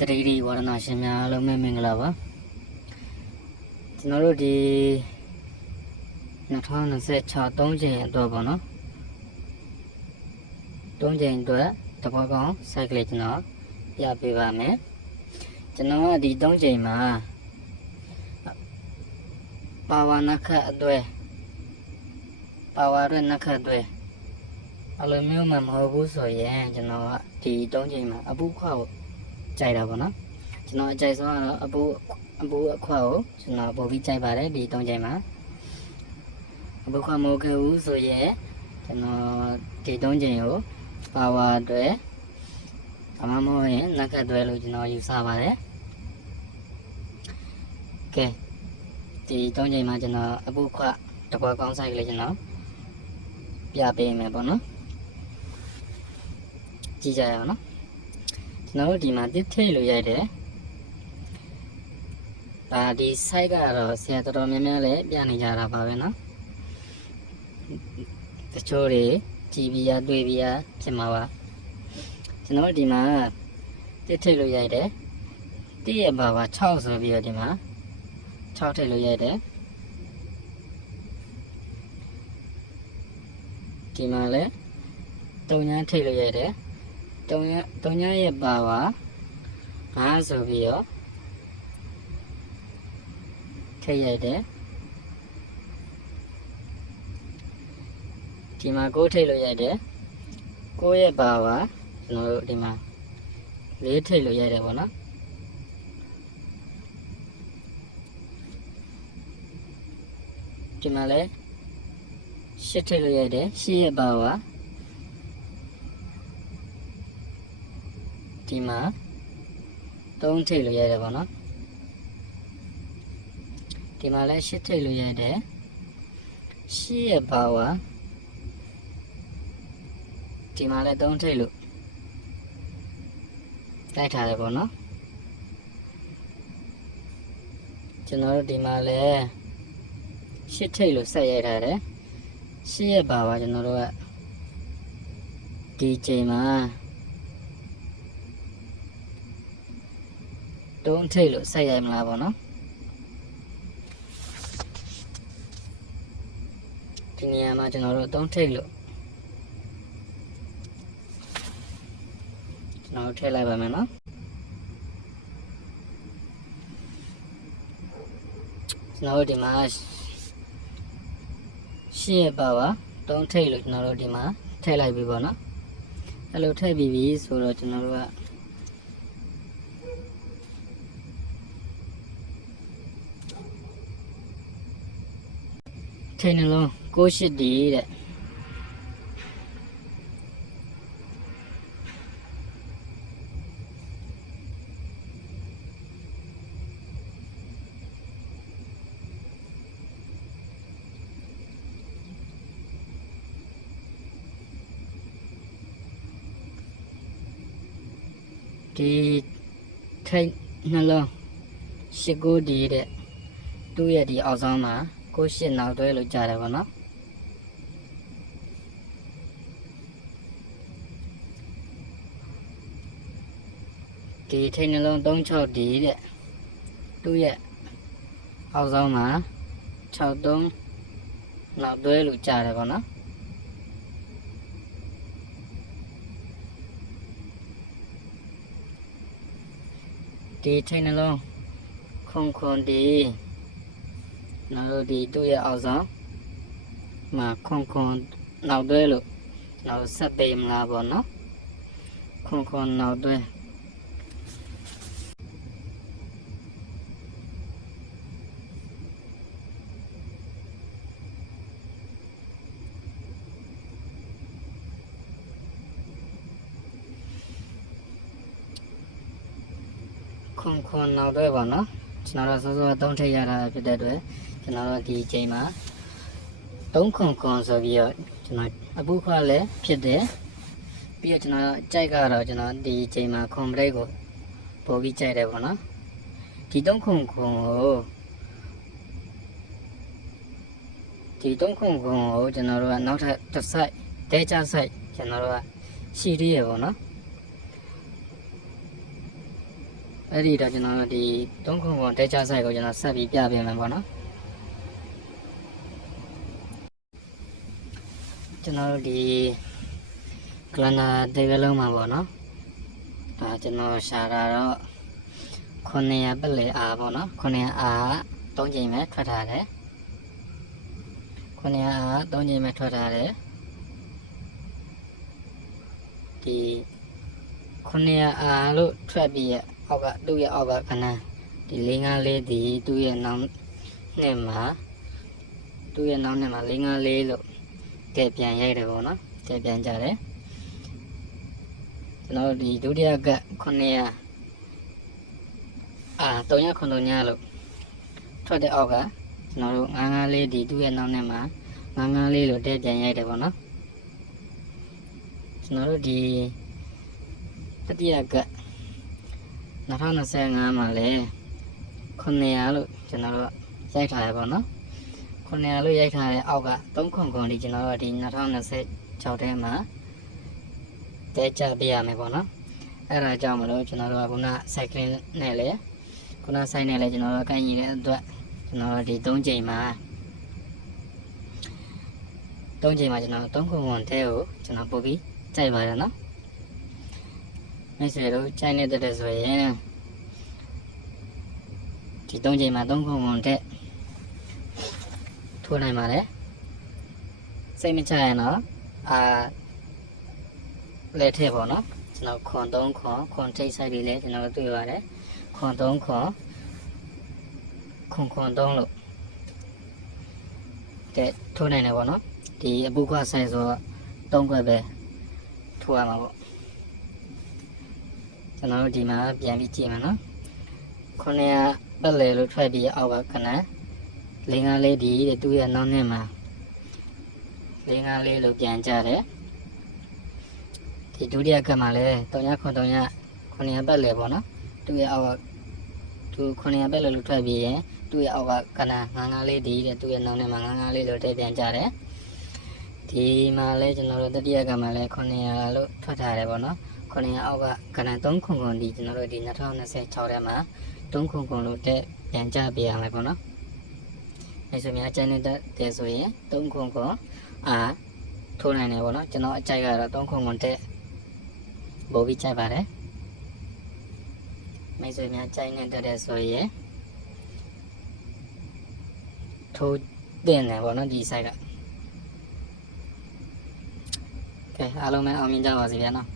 တတိယဝါဒနာရှင်များအားလုံးပဲမင်္ဂလာပါကျွန်တော်တို့ဒီ2026 3ချိန်အတွက်ပေါ့နော်3ချိန်အတွက်တဘောကောင်းစိုက်ကလေးကျွန်တော်ပြပေးပါမယ်ကျွန်တော်ကဒီ3ချိန်မှာပါဝါနခတ်အသွဲပါဝါရဲ့နခတ်အသွဲအလိုမျိုးမှမဟုတ်ဘူးဆိုရင်ကျွန်တော်ကဒီ3ချိန်မှာအပူခွာကိုကြိုက်တာပေါ့နော်ကျွန်တော်အကြိုက်ဆုံးကတော့အပူအခွာကိုကျွန်တော်ပို့ပြီးကြိုက်ပါတယ်ဒီ3ချိန်မှာအပူခွာမဟုတ်ဘူးဆိုရင်ကျွန်တော်ဒီ3ချိန်ကိုပါဝါအတွက်အမမဟုတ်ရင်နက်ခတ်တွဲလို့ကျွန်တော်ယူဆပါတယ်ကဲဒီ3ချိန်မှာကျွန်တော်အပူခွာတပွဲကောင်းဆိုင်ကလေးကျွန်တော်ပြပေးမယ်ပေါ့နော်ကြည့်ကြရအောင်နော်ကျွန်တော်တို့ဒီမှာတစ်ထည့်လို့ရတယ်ဒါဒီ site ကတော့ဆရာတော်တော်များများလည်းပြနေကြတာပါပဲเนาะတချို့တွေကြည်ပြီးရတွေ့ပြီးရဖြစ်မှာပါကျွန်တော်ဒီမှာတစ်ထည့်လို့ရတယ်တစ်ရဲ့ဘာပါ6ဆိုပြီးတော့ဒီမှာ6ထည့်လို့ရတယ်ဒီမှာလည်း3ညထည့်လို့ရတယ်3ညရဲ့ပါပါ5ဆိုပြီးတော့ထည့်ရတယ်ဒီမှာ9ထည့်လို့ရတယ်9ရဲ့ပါပါကျွန်တော်တို့ဒီမှာ4ထည့်လို့ရတယ်ပေါ့နော်ဒီမှာလည်း8ထည့်လို့ရတယ်8ရဲ့ပါပါဒီမှာ3ထည့်လို့ရတယ်ပေါ့နော်ဒီမှာလည်း8ထည့်လို့ရတယ်8ရဲ့ပါဝါဒီမှာလည်း3ထည့်လို့တိုက်ထားတယ်ပေါ့နော်ကျွန်တော်တို့ဒီမှာလည်း8ထည့်လို့ဆက်ရိုက်ထားတယ်8ရဲ့ပါဝါကျွန်တော်တို့ကဒီချိန်မှာ3ထိပ်လို့ဆက်ရိုက်မလားပေါ့နော်ဒီနေရာမှာကျွန်တော်တို့3ထိပ်လို့ကျွန်တော်ထည့်လိုက်ပါမယ်နော်ကျွန်တော်တို့ဒီမှာရှေ့ပါပါ3ထိပ်လို့ကျွန်တော်တို့ဒီမှာထည့်လိုက်ပြီပေါ့နော်အဲ့လိုထည့်ပြီးပြီဆိုတော့ကျွန်တော်တို့ကထိနှလုံး68ဒီတဲ့ဒီထိနှလုံး89ဒီတဲ့သူ့ရဲ့ဒီအောက်ဆောင်မှာ68နောက်တွဲလို့ကြားတယ်ပေါ့နော်ဒီထိနှလုံး36ဒီတဲ့သူ့ရဲ့အောက်ဆောင်မှာ63နောက်တွဲလို့ကြားတယ်ပေါ့နော်ဒီထိနှလုံးခွန်ဒီနောက်တို့ဒီသူ့ရဲ့အောက်ဆောင်မှာခွန်နောက်တွဲလို့နောက်ဆက်ပေးမလားပေါ့နော်ခွန်နောက်တွဲခွန်နောက်တွဲပေါ့နော်ကျွန်တော်တို့စောစော3ထည့်ရတာဖြစ်တဲ့အတွက်ကျွန်တော်တို့ဒီချိန်မှာ3ခွန်ဆိုပြီးတော့ကျွန်တော်အပူခွာလည်းဖြစ်တယ်ပြီးတော့ကျွန်တော်ကြိုက်ကတော့ကျွန်တော်ဒီချိန်မှာခွန်ပရိတ်ကိုပို့ပြီးကြိုက်တယ်ပေါ့နော်ဒီ3ခွန်ကိုကျွန်တော်တို့ကနောက်ထပ်တစ်ဆိုင်တဲချဆိုင်ကျွန်တော်တို့ကရှိသေးရပေါ့နော် အဲ့ဒီတော့ကျွန်တော်တို့ဒီ3ခုပုံတက်ချဆိုင်ကိုကျွန်တော်ဆက်ပြီးပြပေးမယ်ပေါ့နော်ကျွန်တော်တို့ဒီကလန်နာတေကလုံးမှာပေါ့နော်ဒါကျွန်တော်ရှာတာတော့900ပတ်လေအားပေါ့နော်900အား3ချိန်ပဲထွက်ထားတယ်900အား3ချိန်ပဲထွက်ထားတယ်ဒီ900အားလို့ထွက်ပြီးရဲ့အောက်ကသူ့ရဲ့အောက်ကခဏဒီ454ဒီသူ့ရဲ့နောက်နှစ်မှာသူ့ရဲ့နောက်နှစ်မှာ454လို့တည့်ပြန်ရိုက်တယ်ပေါ့နော်တည့်ပြန်ကြတယ်ကျွန်တော်ဒီဒုတိယက900300ညလို့ထွက်တဲ့အောက်ကကျွန်တော်တို့954ဒီသူ့ရဲ့နောက်နှစ်မှာ954လို့တည့်ပြန်ရိုက်တယ်ပေါ့နော်ကျွန်တော်တို့ဒီတတိယက2025မှာလဲ900လို့ကျွန်တော်တို့ရိုက်ထားရပါတော့900လို့ရိုက်ထားတဲ့အောက်က3ခွန်ခွန်ဒီကျွန်တော်တို့ဒီ2026ထဲမှာတဲကြပြရမယ်ပေါ့နော်အဲ့ဒါကြောင့်မလို့ကျွန်တော်တို့ကခုန cycling နဲ့လဲခုန site နဲ့လဲကျွန်တော်တို့ကိုင်းရတဲ့အတွက်ကျွန်တော်တို့ဒီ3ချိန်မှာကျွန်တော်3ခွန်ခွန်တဲကိုကျွန်တော်ပို့ပြီးကြိုက်ပါတယ်နော်မိတ်ဆွေတို့ကြိုက်နေတဲ့ဆိုရင်ဒီ3ချိန်မှာ3ခွန်ခွန်တက်ထိုးနိုင်ပါတယ်စိတ်မချရင်တော့လက်ထည့်ပေါ့နော်ကျွန်တော်ခွန်3ခွန်ထိတ်ဆိုင်ပြီးလဲကျွန်တော်တွေ့ပါတယ်ခွန်3ခွန်3လို့ကဲထိုးနိုင်တယ်ပေါ့နော်ဒီအပုခွဆိုင်ဆိုတော့3ခွက်ပဲထိုးရမှာပေါ့ကျွန်တော်တို့ဒီမှာပြန်ပြီးကြည့်မယ်နော်900ပတ်လေလို့ထွက်ပြီးအောက်ကခဏ454ဒီတဲ့သူ့ရဲ့နောက်နှစ်မှာ454လို့ပြန်ကြတယ်ဒီဒုတိယကမှာလဲ300ပတ်လေပေါ့နော်သူ့ရဲ့အောက်ကသူ900ပတ်လေလို့ထွက်ပြီးရင်သူ့ရဲ့အောက်ကခဏ954ဒီတဲ့သူ့ရဲ့နောက်နှစ်မှာ954လို့တည့်ပြန်ကြတယ်ဒီမှာလဲကျွန်တော်တို့တတိယကမှာလဲ900လို့ထွက်ထားတယ်ပေါ့နော်900အောက်ကခဏ3ခွန်ခွန်ဒီကျွန်တော်တို့ဒီ2026ထဲမှာ3ခွန်ခွန်လို့တက်ပြန်ကြပြရမယ်ပေါ့နော်အဲဆိုများကျန်တဲ့ဆိုရင်3ခွန်ခွန်ထိုးနိုင်တယ်ပေါ့နော်ကျွန်တော်အကြိုက်ကတော့3ခွန်ခွန်တက်ပို့ပြီးကြိုက်ပါတယ်မိတ်ဆွေများကြိုက်နေတဲ့ဆိုရင်ထိုးတင်တယ်ပေါ့နော်ဒီ site ကကဲအားလုံးပဲအောင်မြင်ကြပါစေဗျာနော်